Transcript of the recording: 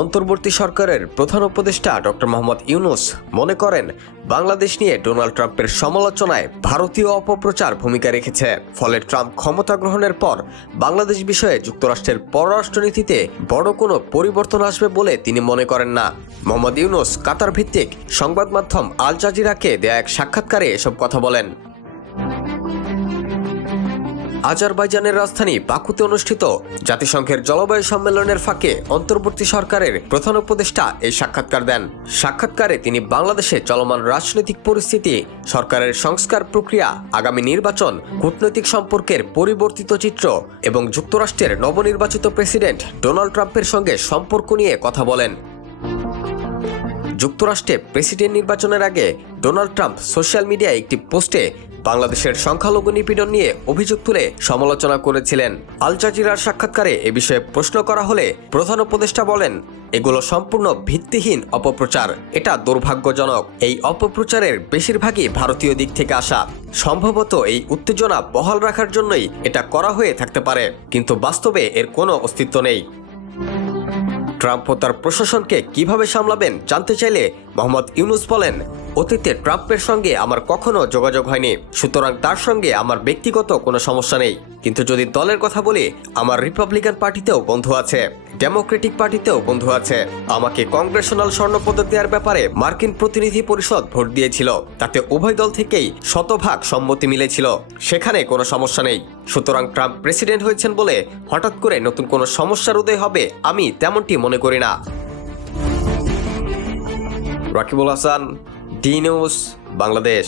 অন্তর্বর্তী সরকারের প্রধান উপদেষ্টা ডক্টর মোহাম্মদ ইউনুস মনে করেন, বাংলাদেশ নিয়ে ডোনাল্ড ট্রাম্পের সমালোচনায় ভারতীয় অপপ্রচার ভূমিকা রেখেছে। ফলে ট্রাম্প ক্ষমতা গ্রহণের পর বাংলাদেশ বিষয়ে যুক্তরাষ্ট্রের পররাষ্ট্রনীতিতে বড় কোনো পরিবর্তন আসবে বলে তিনি মনে করেন না। মোহাম্মদ ইউনুস কাতার ভিত্তিক সংবাদ মাধ্যম আল জাজিরাকে দেয়া এক সাক্ষাৎকারে এসব কথা বলেন। আজারবাইজানের রাজধানী বাকুতে অনুষ্ঠিত জাতিসংঘের জলবায়ু সম্মেলনের ফাঁকে অন্তর্বর্তী সরকারের প্রধান উপদেষ্টা এই সাক্ষাৎকার দেন। সাক্ষাৎকারে তিনি বাংলাদেশে চলমান রাজনৈতিক পরিস্থিতি, সরকারের সংস্কার প্রক্রিয়া, আগামী নির্বাচন, কূটনৈতিক সম্পর্কের পরিবর্তিত চিত্র এবং যুক্তরাষ্ট্রের নবনির্বাচিত প্রেসিডেন্ট ডোনাল্ড ট্রাম্পের সঙ্গে সম্পর্ক নিয়ে কথা বলেন। যুক্তরাষ্ট্রে প্রেসিডেন্ট নির্বাচনের আগে ডোনাল্ড ট্রাম্প সোশ্যাল মিডিয়ায় একটি পোস্টে বাংলাদেশের সংখ্যালঘু নিপীড়ন নিয়ে অভিযোগ তুলে সমালোচনা করেছিলেন। আল জাজিরার সাক্ষাৎকারে এ বিষয়ে প্রশ্ন করা হলে প্রধান উপদেষ্টা বলেন, এগুলো সম্পূর্ণ ভিত্তিহীন অপপ্রচার। এটা দুর্ভাগ্যজনক। এই অপপ্রচারের বেশিরভাগই ভারতীয় দিক থেকে আসা। সম্ভবত এই উত্তেজনা বহাল রাখার জন্যই এটা করা হয়ে থাকতে পারে। কিন্তু বাস্তবে এর কোনো অস্তিত্ব নেই। ট্রাম্প ও তার প্রশাসনকে কীভাবে সামলাবেন জানতে চাইলে মোহাম্মদ ইউনুস বলেন, অতীতে ট্রাম্পের সঙ্গে আমার কখনো যোগাযোগ হয়নি, সুতরাং তার সঙ্গে আমার ব্যক্তিগত কোনো সমস্যা নেই। কিন্তু যদি দলের কথা বলি, আমার রিপাবলিকান পার্টিতেও বন্ধু আছে। ডেমোক্রেটিক পার্টিতেও বন্ধু আছে। আমাকে কংগ্রেশনাল স্বর্ণপদক দেওয়ার ব্যাপারে মার্কিন প্রতিনিধি পরিষদ ভোট দিয়েছিল। তাতে উভয় দল থেকেই শতভাগ সম্মতি মিলেছিল। সেখানে কোনো সমস্যা নেই। সুতরাং ট্রাম্প প্রেসিডেন্ট হয়েছেন বলে হঠাৎ করে নতুন কোনো সমস্যার উদয় হবে আমি তেমনটি মনে করি না। Rakibul Hasan, D news, Bangladesh.